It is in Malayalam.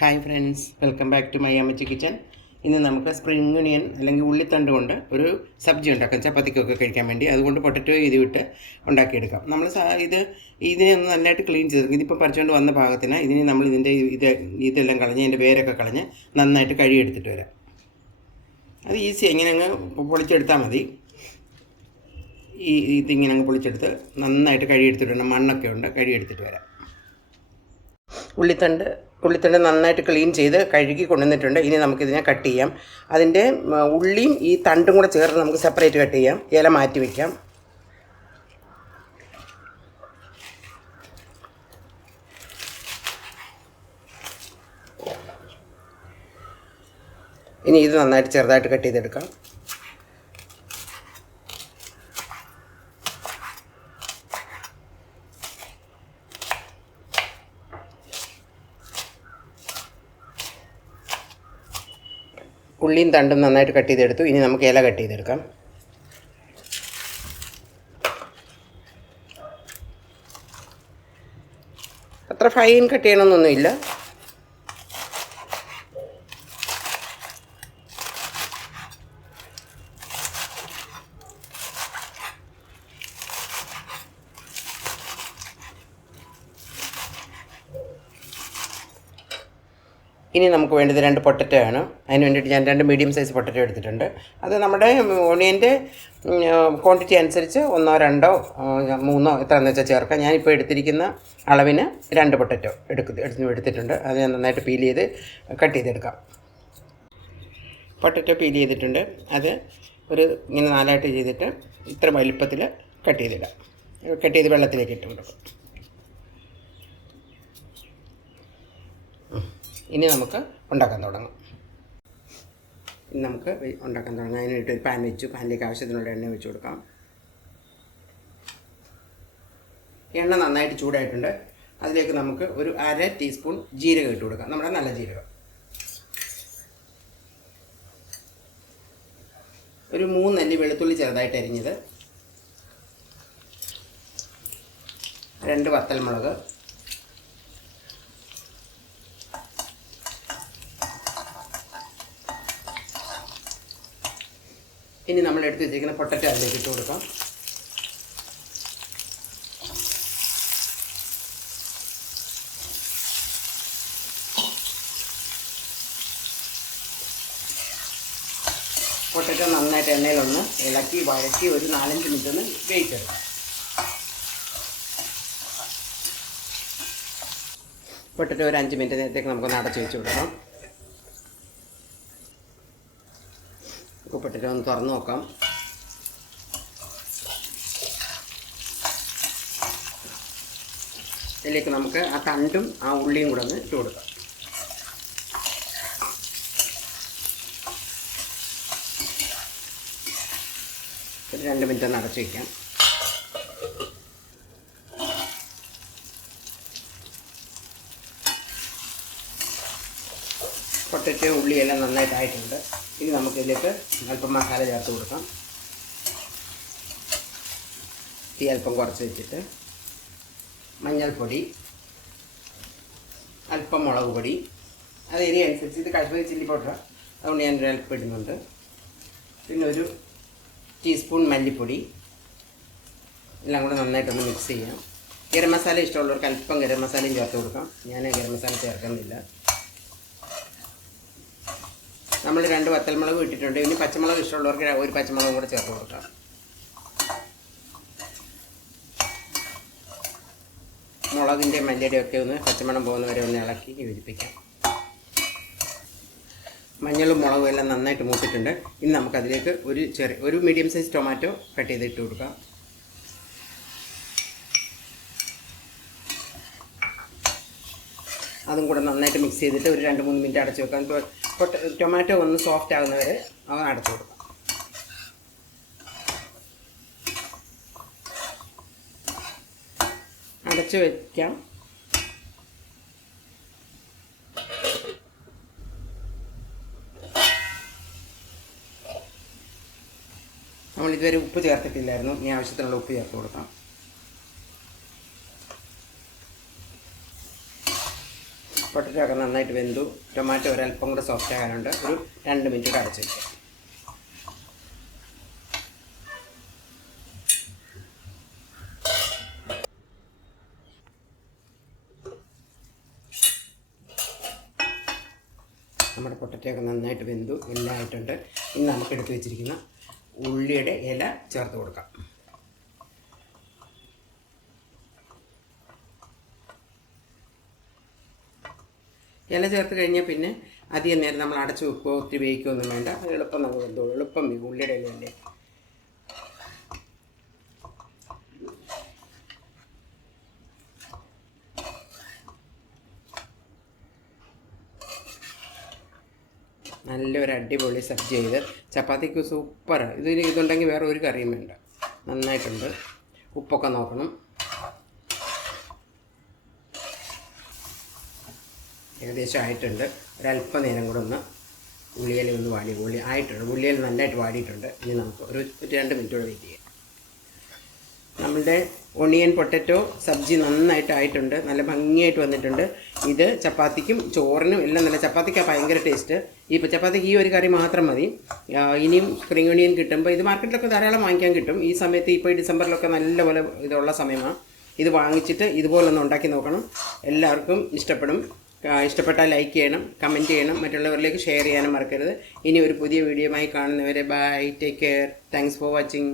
Hi friends welcome back to my Ammachi kitchen ഇന്ന് നമുക്ക് സ്പ്രിംഗ് യൂണിയൻ അല്ലെങ്കിൽ ഉള്ളിത്തണ്ട് കൊണ്ട് ഒരു സബ്ജി ഉണ്ടാക്കാം ചപ്പാത്തിക്കൊക്കെ കഴിക്കാൻ വേണ്ടി. അതുകൊണ്ട് പൊട്ടറ്റോ ഇത് വിട്ട് ഉണ്ടാക്കിയെടുക്കാം. നമ്മൾ ഇത് ഇതിനെ ഒന്ന് നന്നായിട്ട് ക്ലീൻ ചെയ്ത് ഇതിപ്പോൾ പറിച്ചുകൊണ്ട് വന്ന ഭാഗത്തിന് ഇതിനെ നമ്മൾ ഇതിന്റെ ഇത് ഇതെല്ലാം കളഞ്ഞ് ഇതിന്റെ വേരൊക്കെ കളഞ്ഞ് നന്നായിട്ട് കഴുകിയെടുത്തിട്ട് വരാം. അത് ഈസി എങ്ങനെ അങ്ങ് പൊളിച്ചെടുത്താൽ മതി. ഈ ഇതിങ്ങനെ അങ്ങ് പൊളിച്ചെടുത്ത് നന്നായിട്ട് കഴുകിയെടുത്തിട്ട് വരണം. മണ്ണൊക്കെ ഉണ്ട് കഴുകിയെടുത്തിട്ട് വരാം. ഉള്ളിത്തണ്ട് ഉള്ളിത്തണ്ട് നന്നായിട്ട് ക്ലീൻ ചെയ്ത് കഴുകി കൊണ്ടുവന്നിട്ടുണ്ട്. ഇനി നമുക്കിതിനെ കട്ട് ചെയ്യാം. അതിന്റെ ഉള്ളിയും ഈ തണ്ടും കൂടെ ചേർത്ത് നമുക്ക് സെപ്പറേറ്റ് കട്ട് ചെയ്യാം. ഇല മാറ്റി വയ്ക്കാം ഇനി ഇത് നന്നായിട്ട് ചെറുതായിട്ട് കട്ട് ചെയ്തെടുക്കാം. ഉള്ളിയും തണ്ടും നന്നായിട്ട് കട്ട് ചെയ്തെടുത്തു. ഇനി നമുക്ക് ഇല കട്ട് ചെയ്തെടുക്കാം. അത്ര ഫൈൻ കട്ട് ചെയ്യണമെന്നൊന്നുമില്ല ഇനി നമുക്ക് വേണ്ടത് രണ്ട് പൊട്ടറ്റോ ആണ്. അതിന് വേണ്ടിയിട്ട് ഞാൻ രണ്ട് മീഡിയം സൈസ് പൊട്ടറ്റോ എടുത്തിട്ടുണ്ട്. അത് നമ്മുടെ ഓണിയന്റെ ക്വാണ്ടിറ്റി അനുസരിച്ച് ഒന്നോ രണ്ടോ മൂന്നോ എത്രയെന്ന് വെച്ചാൽ ചേർക്കാം. ഞാനിപ്പോൾ എടുത്തിരിക്കുന്ന അളവിന് രണ്ട് പൊട്ടറ്റോ എടുക്ക എടുത്ത് എടുത്തിട്ടുണ്ട്. അത് ഞാൻ നന്നായിട്ട് പീൽ ചെയ്ത് കട്ട് ചെയ്തെടുക്കാം. പൊട്ടറ്റോ പീൽ ചെയ്തിട്ടുണ്ട്. അത് ഒരു ഇങ്ങനെ നാലായിട്ട് ചെയ്തിട്ട് ഇത്ര വലിപ്പത്തിൽ കട്ട് ചെയ്തിടാം. കട്ട് ചെയ്ത് വെള്ളത്തിലേക്ക് ഇട്ട് കൊടുക്കും. ഇനി നമുക്ക് ഉണ്ടാക്കാൻ തുടങ്ങാം. ഇനി നമുക്ക് ഉണ്ടാക്കാൻ തുടങ്ങാം. അതിനായിട്ട് ഒരു പാൻ വെച്ചു. പാനിലേക്ക് ആവശ്യത്തിനുള്ള എണ്ണ വെച്ച് കൊടുക്കാം. എണ്ണ നന്നായിട്ട് ചൂടായിട്ടുണ്ട്. അതിലേക്ക് നമുക്ക് ഒരു അര ടീസ്പൂൺ ജീരകം ഇട്ട് കൊടുക്കാം. നമ്മുടെ നല്ല ജീരകം. ഒരു മൂന്നല്ലി വെളുത്തുള്ളി ചെറുതായിട്ട് അരിഞ്ഞത്. രണ്ട് വത്തൽമുളക്. ഇനി നമ്മൾ എടുത്ത് വെച്ചിരിക്കുന്ന പൊട്ടറ്റോ അതിലേക്ക് ഇട്ട് കൊടുക്കാം. പൊട്ടറ്റോ നന്നായിട്ട് എണ്ണയിലൊന്ന് ഇളക്കി വഴറ്റി ഒരു നാലഞ്ച് മിനിറ്റ് ഒന്ന് വേവിച്ചെടുക്കാം. പൊട്ടറ്റോ ഒരു അഞ്ച് മിനിറ്റ് നേരത്തേക്ക് നമുക്കൊന്ന് അടച്ച് വെച്ച് കൊടുക്കാം. ഉപ്പിട്ടിട്ട് ഒന്ന് തുറന്ന് നോക്കാം ഇതിലേക്ക് നമുക്ക് ആ തണ്ടും ആ ഉള്ളിയും കൂടെ ഒന്ന് ഇട്ട് കൊടുക്കാം. രണ്ട് മിനിറ്റ് ഒന്ന് അടച്ച് വയ്ക്കാം പൊട്ടറ്റോ ഉള്ളിയെല്ലാം നന്നായിട്ടായിട്ടുണ്ട്. ഇനി നമുക്ക് ഇതിലേക്ക് അല്പം മസാല ചേർത്ത് കൊടുക്കാം. തീ അല്പം കുറച്ച് വെച്ചിട്ട് മഞ്ഞൾപ്പൊടി അല്പം മുളക് പൊടി. അത് ഇനി അനുസരിച്ച് ഇത് കാശ്മീരി ചില്ലി പൗഡർ അതുകൊണ്ട് ഞാൻ അല്പം ഇടുന്നുണ്ട്. പിന്നെ ഒരു ടീസ്പൂൺ മല്ലിപ്പൊടി. എല്ലാം കൂടെ നന്നായിട്ടൊന്ന് മിക്സ് ചെയ്യാം. ഗരം മസാല ഇഷ്ടമുള്ളവർക്ക് അല്പം ഗരം മസാലയും ചേർത്ത് കൊടുക്കാം. ഞാൻ ഗരം മസാല ചേർക്കുന്നില്ല. നമ്മൾ രണ്ട് വത്തൽമുളക് ഇട്ടിട്ടുണ്ട്. ഇനി പച്ചമുളക് ഇഷ്ടമുള്ളവർക്ക് ഒരു പച്ചമുളകും കൂടെ ചേർത്ത് കൊടുക്കാം. മുളകിന്റെ മല്ലിയുടെ ഒക്കെ ഒന്ന് പച്ചമണം പോകുന്ന വരെ ഒന്ന് ഇളക്കി യോജിപ്പിക്കാം മഞ്ഞളും മുളകും എല്ലാം നന്നായിട്ട് മൂത്തിട്ടുണ്ട്. ഇനി നമുക്കതിലേക്ക് ഒരു ചെറിയ ഒരു മീഡിയം സൈസ് ടൊമാറ്റോ കട്ട് ചെയ്ത് ഇട്ട് കൊടുക്കാം. അതും കൂടെ നന്നായിട്ട് മിക്സ് ചെയ്തിട്ട് ഒരു രണ്ട് മൂന്ന് മിനിറ്റ് അടച്ച് വെക്കാം. ഇപ്പോൾ ടൊമാറ്റോ ഒന്ന് സോഫ്റ്റ് ആകുന്നവരെ അവൻ അടച്ചു കൊടുക്കാം. അടച്ച് വയ്ക്കാം നമ്മൾ ഇതുവരെ ഉപ്പ് ചേർത്തിട്ടില്ലായിരുന്നു. ഇനി ആവശ്യത്തിനുള്ള ഉപ്പ് ചേർത്ത് കൊടുക്കാം. പൊട്ടറ്റോ ഒക്കെ നന്നായിട്ട് വെന്തു. ടൊമാറ്റോ ഒരല്പം കൂടെ സോഫ്റ്റ് ആകാനുണ്ട്. ഒരു രണ്ട് മിനിറ്റ് കൂടെ അടച്ച് വയ്ക്കാം നമ്മുടെ പൊട്ടറ്റോ ഒക്കെ നന്നായിട്ട് വെന്തു എല്ലാം ആയിട്ടുണ്ട് ഇനി നമുക്ക് എടുത്ത് വെച്ചിരിക്കുന്ന ഉള്ളിയുടെ ഇല ചേർത്ത് കൊടുക്കാം. ഇല ചേർത്ത് കഴിഞ്ഞാൽ പിന്നെ അധികം നേരം നമ്മൾ അടച്ചു വെക്കുകയോ ഒത്തിരി വേവിക്കുകയോ ഒന്നും വേണ്ട. അത് എളുപ്പം നമുക്ക് വെന്തോളൂ എളുപ്പം വേവും ഉള്ളിയുടെ ഇലയല്ലേ നല്ലൊരു അടിപൊളി സബ്ജി ചെയ്ത് ചപ്പാത്തിക്ക് സൂപ്പർ ഇതിന് ഇതുണ്ടെങ്കിൽ വേറെ ഒരു കറിയും വേണ്ട. നന്നായിട്ടുണ്ട്. ഉപ്പൊക്കെ നോക്കണം. ഏകദേശം ആയിട്ടുണ്ട്. ഒരല്പം നേരം കൂടെ ഒന്ന് ഉള്ളിയിൽ ഒന്ന് വാടി ഉള്ളി ആയിട്ടുണ്ട്. ഉള്ളിയിൽ നന്നായിട്ട് വാടിയിട്ടുണ്ട്. ഇനി നമുക്ക് ഒരു രണ്ട് മിനിറ്റ് കൂടെ വെയിറ്റ് ചെയ്യാം. നമ്മളുടെ ഒണിയൻ പൊട്ടറ്റോ സബ്ജി നന്നായിട്ട് ആയിട്ടുണ്ട്. നല്ല ഭംഗിയായിട്ട് വന്നിട്ടുണ്ട്. ഇത് ചപ്പാത്തിക്കും ചോറിനും എല്ലാം നല്ല ചപ്പാത്തിക്കാണ് ഭയങ്കര ടേസ്റ്റ് ഈ ചപ്പാത്തിക്ക് ഈ ഒരു കറി മാത്രം മതി. ഇനിയും സ്പ്രിംഗ് ഒണിയൻ കിട്ടുമ്പോൾ ഇത് മാർക്കറ്റിലൊക്കെ ധാരാളം വാങ്ങിക്കാൻ കിട്ടും. ഈ സമയത്ത് ഇപ്പോൾ ഈ ഡിസംബറിലൊക്കെ നല്ലപോലെ ഇതുള്ള സമയമാണ് ഇത് വാങ്ങിച്ചിട്ട് ഇതുപോലൊന്ന് ഉണ്ടാക്കി നോക്കണം. എല്ലാവർക്കും ഇഷ്ടപ്പെടും. ഇഷ്ടപ്പെട്ടാൽ ലൈക്ക് ചെയ്യണം കമന്റ് ചെയ്യണം മറ്റുള്ളവരിലേക്ക് ഷെയർ ചെയ്യാനും മറക്കരുത്. ഇനി ഒരു പുതിയ വീഡിയോയുമായി കാണുന്നവരെ bye take care thanks for watching